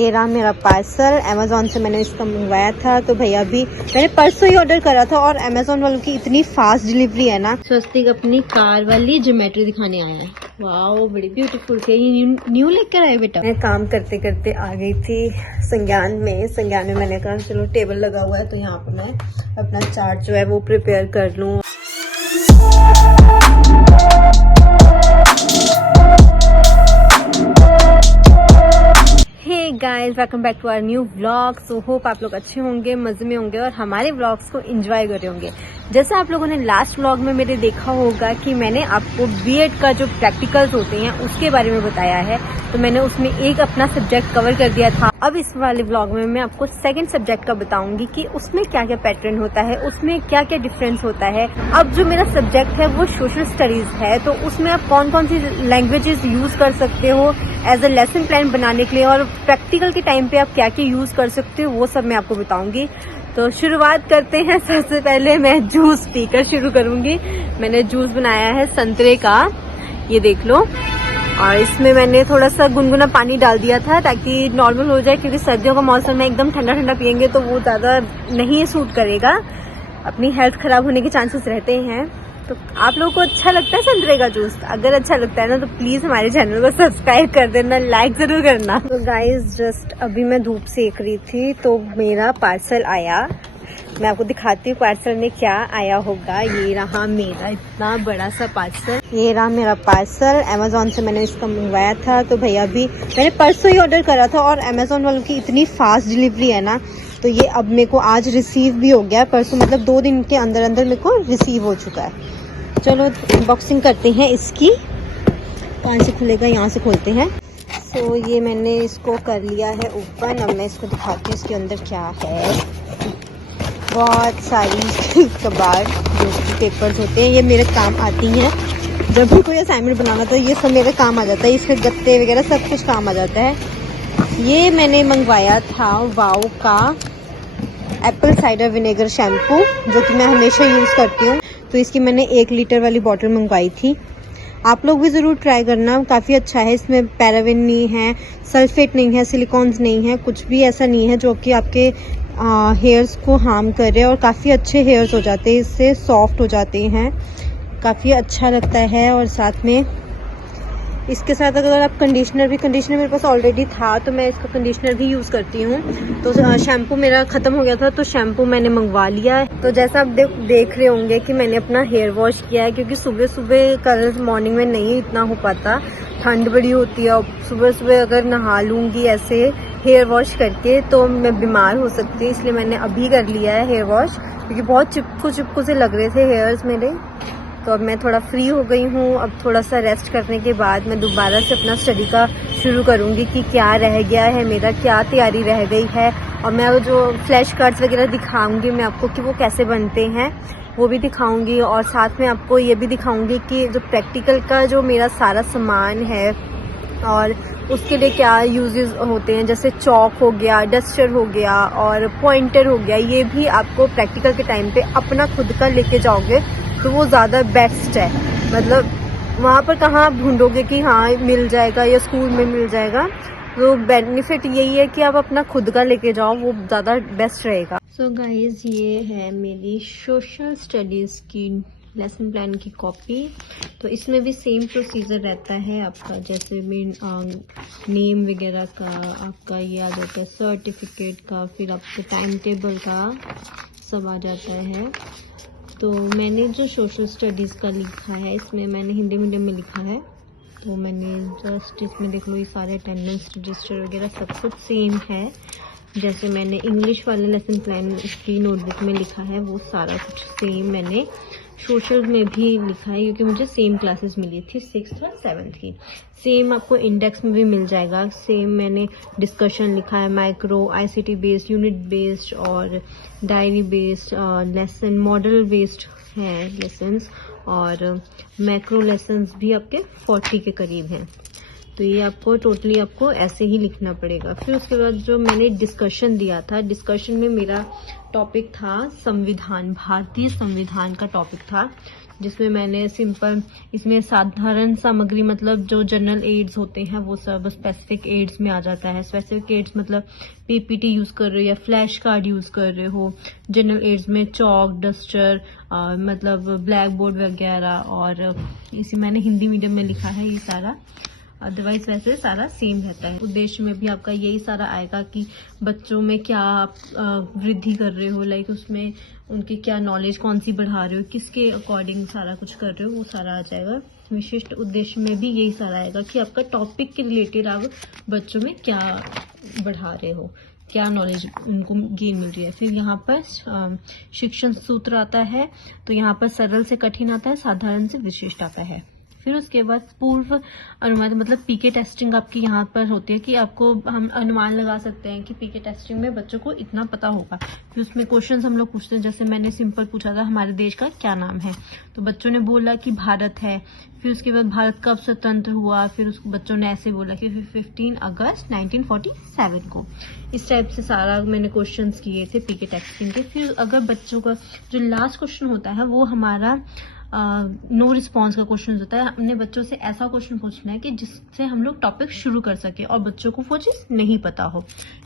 ये रहा मेरा पार्सल। अमेज़ॉन से मैंने इसका मंगवाया था। तो भैया अभी मैंने परसों ही ऑर्डर करा था और अमेज़ॉन वालों की इतनी फास्ट डिलीवरी है ना। स्वस्तिक अपनी कार वाली ज्योमेट्री दिखाने आया है। वाओ, बड़ी ब्यूटीफुल है। ये न्यू लेकर आए बेटा। मैं काम करते करते आ गई थी संज्ञान में मैंने कहा चलो टेबल लगा हुआ है तो यहाँ पर मैं अपना चाट जो है वो प्रिपेयर कर लूँ। Guys, welcome back to our new vlog. So hope आप लोग अच्छे होंगे, मजे में होंगे और हमारे व्लॉग्स को एंजॉय कर रहे होंगे। जैसा आप लोगों ने लास्ट व्लॉग में मेरे देखा होगा कि मैंने आपको बीएड का जो प्रैक्टिकल्स होते हैं उसके बारे में बताया है। तो मैंने उसमें एक अपना सब्जेक्ट कवर कर दिया था। अब इस वाले व्लॉग में मैं आपको सेकंड सब्जेक्ट का बताऊंगी कि उसमें क्या क्या पैटर्न होता है, उसमें क्या क्या डिफरेंस होता है। अब जो मेरा सब्जेक्ट है वो सोशल स्टडीज है, तो उसमें आप कौन कौन सी लैंग्वेजेस यूज कर सकते हो एज अ लेसन प्लान बनाने के लिए, और प्रैक्टिकल के टाइम पे आप क्या क्या यूज कर सकते हो वो सब मैं आपको बताऊंगी। तो शुरुआत करते हैं। सबसे पहले मैं जूस पीकर शुरू करूंगी। मैंने जूस बनाया है संतरे का, ये देख लो। और इसमें मैंने थोड़ा सा गुनगुना पानी डाल दिया था ताकि नॉर्मल हो जाए, क्योंकि सर्दियों का मौसम में एकदम ठंडा ठंडा पियेंगे तो वो ज़्यादा नहीं सूट करेगा, अपनी हेल्थ खराब होने के चांसेस रहते हैं। तो आप लोगों को अच्छा लगता है संतरे का जूस? अगर अच्छा लगता है ना तो प्लीज हमारे चैनल को सब्सक्राइब कर देना, लाइक जरूर करना। तो गाइस, जस्ट अभी मैं धूप सेक रही थी तो मेरा पार्सल आया। मैं आपको दिखाती हूँ पार्सल में क्या आया होगा। ये रहा मेरा इतना बड़ा सा पार्सल। ये रहा मेरा पार्सल। अमेज़ॉन से मैंने इसका मंगवाया था। तो भैया अभी मैंने परसों ही ऑर्डर करा था और अमेज़ॉन वालों की इतनी फास्ट डिलीवरी है ना, तो ये अब मेरे को आज रिसीव भी हो गया। परसों मतलब 2 दिन के अंदर अंदर मेरे को रिसीव हो चुका है। चलो अनबॉक्सिंग करते हैं इसकी। कहाँ से खुलेगा? यहाँ से खोलते हैं। सो ये मैंने इसको कर लिया है ओपन। अब मैं इसको दिखाती हूँ इसके अंदर क्या है। बहुत सारी कबाड़ जो पेपर्स होते हैं, ये मेरे काम आती हैं। जब भी कोई असाइनमेंट बनाना तो ये सब मेरे काम आ जाता है। इसके गत्ते वगैरह सब कुछ काम आ जाता है। ये मैंने मंगवाया था वाओ का एप्पल साइडर विनेगर शैम्पू, जो कि मैं हमेशा यूज़ करती हूँ। तो इसकी मैंने 1 लीटर वाली बॉटल मंगवाई थी। आप लोग भी ज़रूर ट्राई करना, काफ़ी अच्छा है। इसमें पैराबिन नहीं है, सल्फेट नहीं है, सिलिकॉन्स नहीं है, कुछ भी ऐसा नहीं है जो कि आपके हेयर्स को हार्म करे। और काफ़ी अच्छे हेयर्स हो जाते हैं इससे, सॉफ्ट हो जाते हैं, काफ़ी अच्छा लगता है। और साथ में इसके साथ अगर आप कंडीशनर मेरे पास ऑलरेडी था तो मैं इसका कंडीशनर भी यूज़ करती हूँ। तो शैम्पू मेरा ख़त्म हो गया था तो शैम्पू मैंने मंगवा लिया है। तो जैसा आप देख रहे होंगे कि मैंने अपना हेयर वॉश किया है, क्योंकि सुबह सुबह कल मॉर्निंग में नहीं इतना हो पाता, ठंड बड़ी होती है। और सुबह सुबह अगर नहा लूँगी ऐसे हेयर वॉश करके तो मैं बीमार हो सकती हूँ, इसलिए मैंने अभी कर लिया है हेयर वॉश, क्योंकि बहुत चिपकू से लग रहे थे हेयर्स मेरे। तो अब मैं थोड़ा फ्री हो गई हूँ। अब थोड़ा सा रेस्ट करने के बाद मैं दोबारा से अपना स्टडी का शुरू करूँगी कि क्या रह गया है मेरा, क्या तैयारी रह गई है। और मैं वो जो फ्लैश कार्ड्स वगैरह दिखाऊंगी मैं आपको कि वो कैसे बनते हैं, वो भी दिखाऊंगी। और साथ में आपको ये भी दिखाऊंगी कि जो प्रैक्टिकल का जो मेरा सारा सामान है और उसके लिए क्या यूजेस होते हैं, जैसे चॉक हो गया, डस्टर हो गया और पॉइंटर हो गया। ये भी आपको प्रैक्टिकल के टाइम पे अपना खुद का लेके जाओगे तो वो ज़्यादा बेस्ट है। मतलब वहाँ पर कहाँ आप ढूंढोगे कि हाँ मिल जाएगा या स्कूल में मिल जाएगा। तो बेनिफिट यही है कि आप अपना खुद का लेके जाओ, वो ज़्यादा बेस्ट रहेगा। सो गाइज, ये है मेरी सोशल स्टडीज़ की लेसन प्लान की कॉपी। तो इसमें भी सेम प्रोसीजर रहता है आपका, जैसे नेम वगैरह का आपका ये आ जाता है, सर्टिफिकेट का, फिर आपके टाइम टेबल का सब आ जाता है। तो मैंने जो सोशल स्टडीज़ का लिखा है, इसमें मैंने हिंदी मीडियम में लिखा है। तो मैंने जस्ट इसमें देख लो, ये सारे अटेंडेंस रजिस्टर वगैरह सब कुछ सेम है जैसे मैंने इंग्लिश वाले लेसन प्लान की नोटबुक में लिखा है, वो सारा कुछ सेम मैंने सोशल में भी लिखा है, क्योंकि मुझे सेम क्लासेस मिली थी 6th और 7th की। सेम आपको इंडेक्स में भी मिल जाएगा। सेम मैंने डिस्कशन लिखा है, micro, ICT based, unit based और diary based lesson, model based हैं लेसन्स, और मैक्रो लेसन्स भी आपके 40 के करीब हैं। तो ये आपको टोटली आपको ऐसे ही लिखना पड़ेगा। फिर उसके बाद जो मैंने डिस्कशन दिया था, डिस्कशन में मेरा टॉपिक था संविधान, भारतीय संविधान का टॉपिक था, जिसमें मैंने सिंपल इसमें साधारण सामग्री मतलब जो जनरल एड्स होते हैं वो सब स्पेसिफिक एड्स में आ जाता है। स्पेसिफिक एड्स मतलब पीपीटी यूज कर रहे हो या फ्लैश कार्ड यूज कर रहे हो। जनरल एड्स में चौक, डस्टर, मतलब ब्लैक बोर्ड वगैरह, और इसी मैंने हिंदी मीडियम में लिखा है ये सारा। अदरवाइज वैसे सारा सेम रहता है। उद्देश्य में भी आपका यही सारा आएगा कि बच्चों में क्या आप वृद्धि कर रहे हो, लाइक उसमें उनकी क्या नॉलेज कौन सी बढ़ा रहे हो, किसके अकॉर्डिंग सारा कुछ कर रहे हो, वो सारा आ जाएगा। विशिष्ट उद्देश्य में भी यही सारा आएगा कि आपका टॉपिक के रिलेटेड आप बच्चों में क्या बढ़ा रहे हो, क्या नॉलेज उनको गेन मिल रही है। फिर यहाँ पर शिक्षण सूत्र आता है, तो यहाँ पर सरल से कठिन आता है, साधारण से विशिष्ट आता है। फिर उसके बाद पूर्व अनुमान मतलब पीके टेस्टिंग आपकी यहाँ पर होती है कि आपको हम अनुमान लगा सकते हैं कि पीके टेस्टिंग में बच्चों को इतना पता होगा। फिर उसमें क्वेश्चंस हम लोग पूछते हैं, जैसे मैंने सिंपल पूछा था हमारे देश का क्या नाम है, तो बच्चों ने बोला कि भारत है। फिर उसके बाद भारत कब स्वतंत्र हुआ, फिर उस बच्चों ने ऐसे बोला कि 15 अगस्त 1947 को। इस टाइप से सारा मैंने क्वेश्चंस किए थे पीके टेस्टिंग के। फिर अगर बच्चों का जो लास्ट क्वेश्चन होता है वो हमारा नो रिस्पॉन्स का क्वेश्चन होता है। हमने बच्चों से ऐसा क्वेश्चन पूछना है कि जिससे हम लोग टॉपिक शुरू कर सके और बच्चों को वो चीज नहीं पता हो।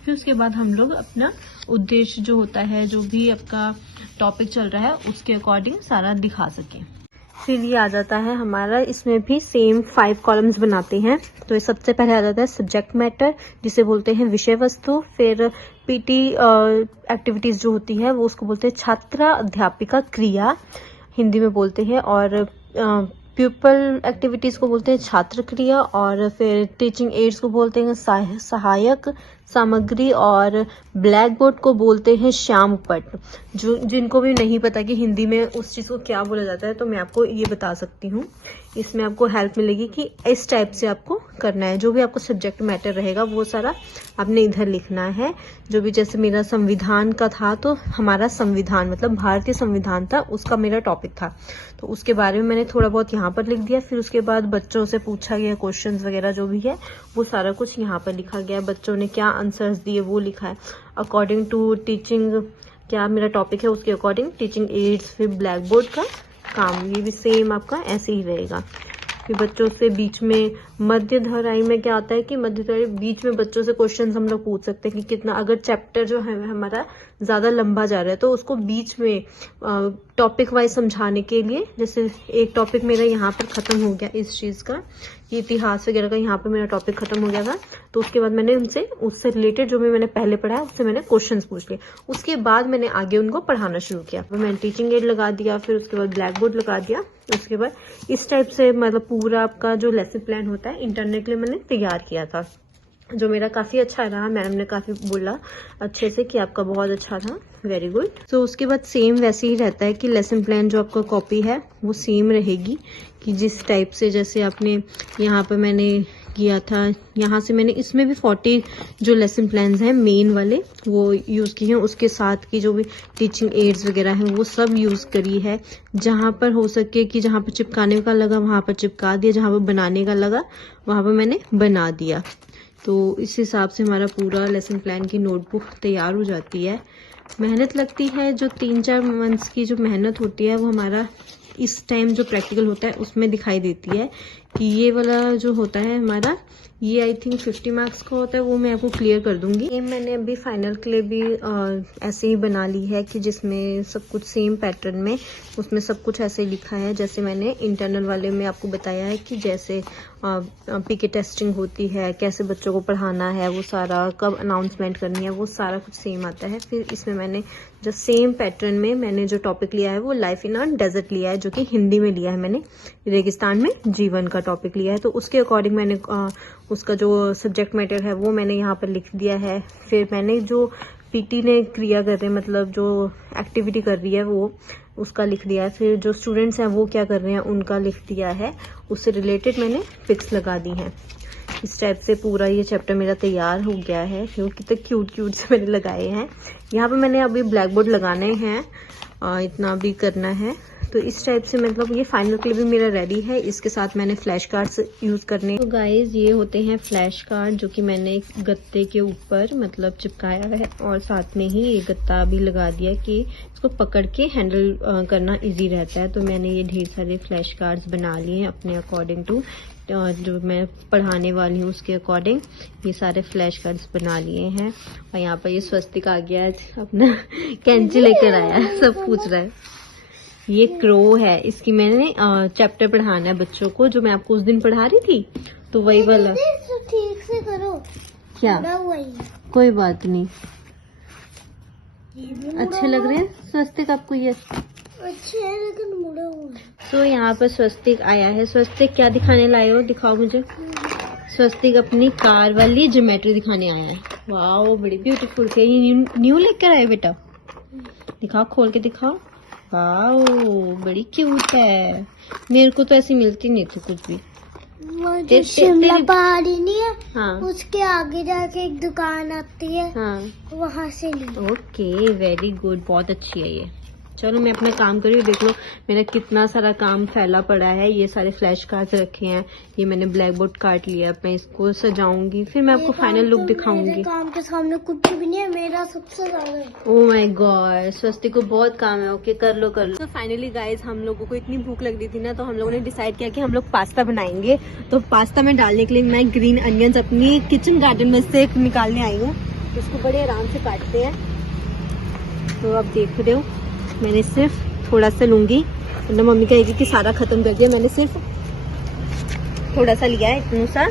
फिर उसके बाद हम लोग अपना उद्देश्य जो होता है, जो भी आपका टॉपिक चल रहा है उसके अकॉर्डिंग सारा दिखा सके। फिर ये आ जाता है हमारा, इसमें भी सेम 5 कॉलम्स बनाते हैं। तो सबसे पहले आ जाता है सब्जेक्ट मैटर, जिसे बोलते हैं विषय वस्तु। फिर पीटी एक्टिविटीज जो होती है वो उसको बोलते हैं छात्र अध्यापिका क्रिया, हिंदी में बोलते हैं। और प्यूपल एक्टिविटीज को बोलते हैं छात्र क्रिया। और फिर टीचिंग एड्स को बोलते हैं सहायक सामग्री। और ब्लैक बोर्ड को बोलते हैं श्याम पट। जो जिनको भी नहीं पता कि हिंदी में उस चीज को क्या बोला जाता है, तो मैं आपको ये बता सकती हूँ। इसमें आपको हेल्प मिलेगी कि इस टाइप से आपको करना है। जो भी आपको सब्जेक्ट मैटर रहेगा वो सारा आपने इधर लिखना है। जो भी जैसे मेरा संविधान का था, तो हमारा संविधान मतलब भारतीय संविधान था, उसका मेरा टॉपिक था, तो उसके बारे में मैंने थोड़ा बहुत यहाँ पर लिख दिया। फिर उसके बाद बच्चों से पूछा गया क्वेश्चंस वगैरह जो भी है वो सारा कुछ यहाँ पर लिखा गया है। बच्चों ने क्या आंसर्स दिए वो लिखा है। अकॉर्डिंग टू टीचिंग क्या मेरा टॉपिक है उसके अकॉर्डिंग टीचिंग एड्स। फिर ब्लैक बोर्ड का काम ये भी सेम आपका ऐसे ही रहेगा। फिर बच्चों से बीच में मध्य धराई में क्या आता है कि मध्य धराई बीच में बच्चों से क्वेश्चन हम लोग पूछ सकते हैं कि कितना, अगर चैप्टर जो है हमारा ज्यादा लंबा जा रहा है तो उसको बीच में टॉपिक वाइज समझाने के लिए, जैसे एक टॉपिक मेरा यहाँ पर खत्म हो गया इस चीज का, ये इतिहास वगैरह का यहाँ पर मेरा टॉपिक खत्म हो गया था, तो उसके बाद मैंने उनसे उससे रिलेटेड जो भी मैंने पहले पढ़ा है उससे मैंने क्वेश्चंस पूछ लिए। उसके बाद मैंने आगे उनको पढ़ाना शुरू किया। तो मैंने टीचिंग एड लगा दिया, फिर उसके बाद ब्लैक बोर्ड लगा दिया। उसके बाद इस टाइप से मतलब पूरा आपका जो लेसन प्लान होता है इंटरनेट के लिए मैंने तैयार किया था, जो मेरा काफी अच्छा रहा। मैम ने काफी बोला अच्छे से कि आपका बहुत अच्छा था, वेरी गुड। तो उसके बाद सेम वैसे ही रहता है कि लेसन प्लान जो आपका कॉपी है वो सेम रहेगी, कि जिस टाइप से जैसे आपने यहाँ पर मैंने किया था, यहाँ से मैंने इसमें भी 40 जो लेसन प्लान्स हैं मेन वाले वो यूज़ किए हैं। उसके साथ की जो भी टीचिंग एड्स वगैरह हैं वो सब यूज़ करी है। जहाँ पर हो सके कि जहाँ पर चिपकाने का लगा वहाँ पर चिपका दिया, जहाँ पर बनाने का लगा वहाँ पर मैंने बना दिया। तो इस हिसाब से हमारा पूरा लेसन प्लान की नोटबुक तैयार हो जाती है। मेहनत लगती है, जो 3-4 मंथ्स की जो मेहनत होती है वो हमारा इस टाइम जो प्रैक्टिकल होता है उसमें दिखाई देती है। कि ये वाला जो होता है हमारा, ये आई थिंक 50 मार्क्स का होता है, वो मैं आपको क्लियर कर दूंगी। ये मैंने अभी फाइनल के लिए भी ऐसे ही बना ली है कि जिसमें सब कुछ सेम पैटर्न में, उसमें सब कुछ ऐसे लिखा है जैसे मैंने इंटरनल वाले में आपको बताया है कि जैसे पीके टेस्टिंग होती है, कैसे बच्चों को पढ़ाना है, वो सारा कब अनाउंसमेंट करनी है, वो सारा कुछ सेम आता है। फिर इसमें मैंने जो सेम पैटर्न में मैंने जो टॉपिक लिया है वो लाइफ इन अ डेजर्ट लिया है, जो कि हिंदी में लिया है मैंने। रेगिस्तान में जीवन का टॉपिक लिया है, तो उसके अकॉर्डिंग मैंने उसका जो सब्जेक्ट मैटर है वो मैंने यहाँ पर लिख दिया है। फिर मैंने जो पीटी ने क्रिया कर रहे हैं, मतलब जो एक्टिविटी कर रही है वो उसका लिख दिया है। फिर जो स्टूडेंट्स हैं वो क्या कर रहे हैं उनका लिख दिया है, उससे रिलेटेड मैंने पिक्स लगा दी हैं। इस टाइप से पूरा ये चैप्टर मेरा तैयार हो गया है। कितने क्यूट क्यूट से मैंने लगाए हैं। यहाँ पे मैंने अभी ब्लैक बोर्ड लगाने हैं, इतना भी करना है। तो इस टाइप से मतलब ये फाइनल क्लिप भी मेरा रेडी है। इसके साथ मैंने फ्लैश कार्ड्स यूज़ करने। तो गाइज ये होते हैं फ्लैश कार्ड जो कि मैंने एक गत्ते के ऊपर मतलब चिपकाया है और साथ में ही ये गत्ता भी लगा दिया कि इसको पकड़ के हैंडल करना इजी रहता है। तो मैंने ये ढेर सारे फ्लैश कार्ड्स बना लिए हैं अपने अकॉर्डिंग टू जो मैं पढ़ाने वाली हूँ उसके अकॉर्डिंग ये सारे फ्लैश कार्ड्स बना लिए हैं। और यहाँ पर ये स्वस्तिक आ गया है, अपना कैंची लेकर आया है, सब पूछ रहा है। ये क्रो है, इसकी मैंने चैप्टर पढ़ाना है बच्चों को जो मैं आपको उस दिन पढ़ा रही थी, तो वही वाला। ठीक से करो। क्या? कोई बात नहीं। अच्छे लग रहे हैं स्वस्तिक आपको ये? अच्छे है लेकिन मुड़ा हुआ है। तो यहाँ पर स्वस्तिक आया है। स्वस्तिक क्या दिखाने लाए हो? दिखाओ मुझे। स्वस्तिक अपनी कार वाली ज्योमेट्री दिखाने आया है। वाओ बड़ी ब्यूटीफुल है। ये न्यू लेकर आए बेटा? दिखाओ, खोल के दिखाओ। वाओ बड़ी क्यूट है। मेरे को तो ऐसी मिलती नहीं थी कुछ भी। वो शिमला पहाड़ी नहीं है? हाँ। उसके आगे जाके एक दुकान आती है। हाँ। वहाँ से ली। ओके वेरी गुड, बहुत अच्छी है ये। चलो मैं अपना काम कर रही हूँ। देख लो मेरा कितना सारा काम फैला पड़ा है। ये सारे फ्लैश कार्ड्स रखे हैं, ये मैंने ब्लैक बोर्ड काट लिया। मैं इसको सजाऊंगी फिर मैं आपको फाइनल लुक दिखाऊंगी। मेरे काम के सामने कुछ भी नहीं है, मेरा सबसे ज्यादा है। ओह माय गॉड, स्वस्ति को बहुत काम है। ओके कर लो कर लो। तो फाइनली गाइज हम लोगों को इतनी भूख लग रही थी ना, तो हम लोगों ने डिसाइड किया कि हम लोग पास्ता बनाएंगे। तो पास्ता में डालने के लिए मैं ग्रीन अनियंस अपनी किचन गार्डन में से निकालने आई हूँ। इसको बड़े आराम से काटते हैं। तो आप देख रहे हो मैंने सिर्फ थोड़ा सा लूंगी, वरना मम्मी कहेगी कि सारा खत्म कर दिया। मैंने सिर्फ थोड़ा सा लिया है, इतना सा।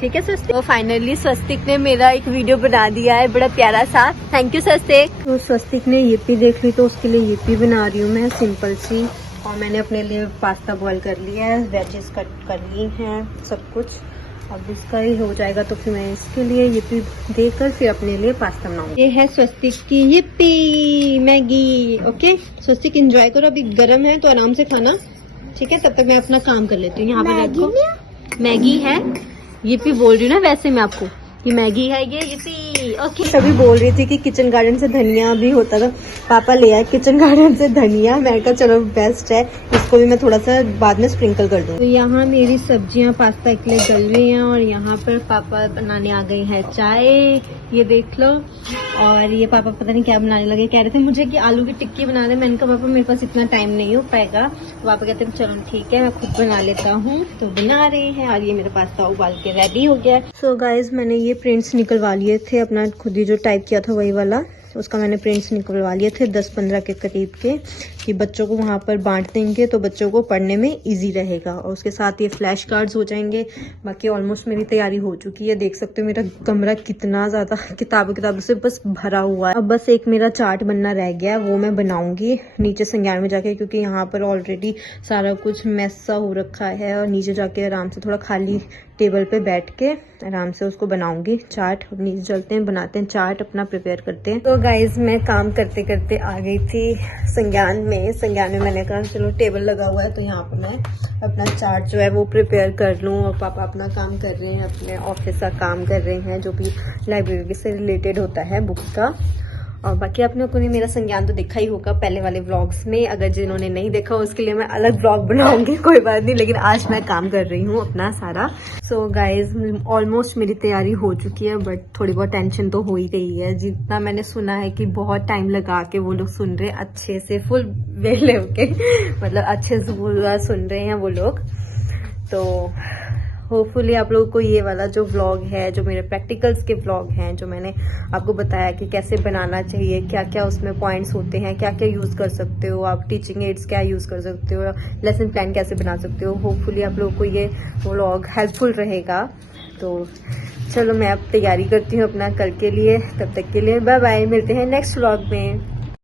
ठीक है स्वस्तिक। तो फाइनली स्वस्तिक ने मेरा एक वीडियो बना दिया है बड़ा प्यारा सा। थैंक यू स्वस्तिक। तो स्वस्तिक ने यिप्पी देख ली तो उसके लिए यिप्पी बना रही हूँ मैं सिंपल सी। और मैंने अपने लिए पास्ता बॉईल कर लिया है, वेजेस कट कर ली हैं, सब कुछ। अब इसका ही हो जाएगा तो फिर मैं इसके लिए यिप्पी देकर फिर अपने लिए पास्ता बनाऊंगी। ये है स्वस्तिक की यिप्पी मैगी। ओके स्वस्तिक एंजॉय करो, अभी गर्म है तो आराम से खाना। ठीक है, तब तक मैं अपना काम कर लेती हूँ। यहाँ पे देखो मैगी है, यिप्पी बोल रही हूँ ना वैसे मैं आपको, ये मैगी है ये यिप्पी। ओके सभी बोल रही थी कि किचन गार्डन से धनिया भी होता था, पापा ले आए किचन गार्डन से धनिया। मैंने कहा चलो बेस्ट है, इसको भी मैं थोड़ा सा बाद में स्प्रिंकल कर दूँ। तो यहाँ मेरी सब्जियाँ पास्ता के लिए गल रही हैं और यहाँ पर पापा बनाने आ गई है चाय, ये देख लो। और ये पापा पता नहीं क्या बनाने लगे, कह रहे थे मुझे कि आलू की टिक्की बना दे। मैंने कहा पापा मेरे पास इतना टाइम नहीं हो पाएगा। तो पापा कहते हैं चलो ठीक है मैं खुद बना लेता हूँ। तो बना रहे हैं और ये मेरा पास्ता उबाल के रेडी हो गया। सो गाइज मैंने ये प्रिंट्स निकलवा लिए थे, अपना खुद ही जो टाइप किया था वही वाला, उसका मैंने प्रिंट्स निकलवा लिए थे 10-15 के करीब के, कि बच्चों को वहाँ पर बांट देंगे तो बच्चों को पढ़ने में इजी रहेगा। और उसके साथ ये फ्लैश कार्ड्स हो जाएंगे। बाकी ऑलमोस्ट मेरी तैयारी हो चुकी है, देख सकते हो मेरा कमरा कितना ज़्यादा किताबों से बस भरा हुआ है। अब बस एक मेरा चार्ट बनना रह गया है, वो मैं बनाऊंगी नीचे संज्ञान में जाके, क्योंकि यहाँ पर ऑलरेडी सारा कुछ मैस सा हो रखा है। और नीचे जाके आराम से थोड़ा खाली टेबल पे बैठ के आराम से उसको बनाऊंगी चार्ट। नीचे चलते हैं, बनाते हैं चार्ट, अपना प्रिपेयर करते हैं। तो गाइज मैं काम करते करते आ गई थी संज्ञान में। संज्ञान में मैंने कहा चलो टेबल लगा हुआ है तो यहाँ पर मैं अपना चार्ट जो है वो प्रिपेयर कर लूँ। और पापा अपना काम कर रहे हैं, अपने ऑफिस का काम कर रहे हैं जो भी लाइब्रेरी से रिलेटेड होता है बुक्स का। और बाकी आप लोगों ने मेरा संज्ञान तो देखा ही होगा पहले वाले व्लॉग्स में। अगर जिन्होंने नहीं देखा उसके लिए मैं अलग व्लॉग बनाऊंगी, कोई बात नहीं। लेकिन आज मैं काम कर रही हूँ अपना सारा। सो गाइज ऑलमोस्ट मेरी तैयारी हो चुकी है, बट थोड़ी बहुत टेंशन तो हो ही गई है। जितना मैंने सुना है कि बहुत टाइम लगा के वो लोग सुन रहे अच्छे से, फुल वेले होके मतलब अच्छे से पूरा सुन रहे हैं वो लोग। तो होपफुली आप लोगों को ये वाला जो व्लॉग है, जो मेरे प्रैक्टिकल्स के व्लॉग हैं, जो मैंने आपको बताया कि कैसे बनाना चाहिए, क्या क्या उसमें पॉइंट्स होते हैं, क्या क्या यूज़ कर सकते हो आप, टीचिंग एड्स क्या यूज़ कर सकते हो, लेसन प्लान कैसे बना सकते हो, होपफुली आप लोगों को ये व्लॉग हेल्पफुल रहेगा। तो चलो मैं अब तैयारी करती हूँ अपना कल के लिए। तब तक के लिए बाय बाय, मिलते हैं नेक्स्ट व्लॉग में।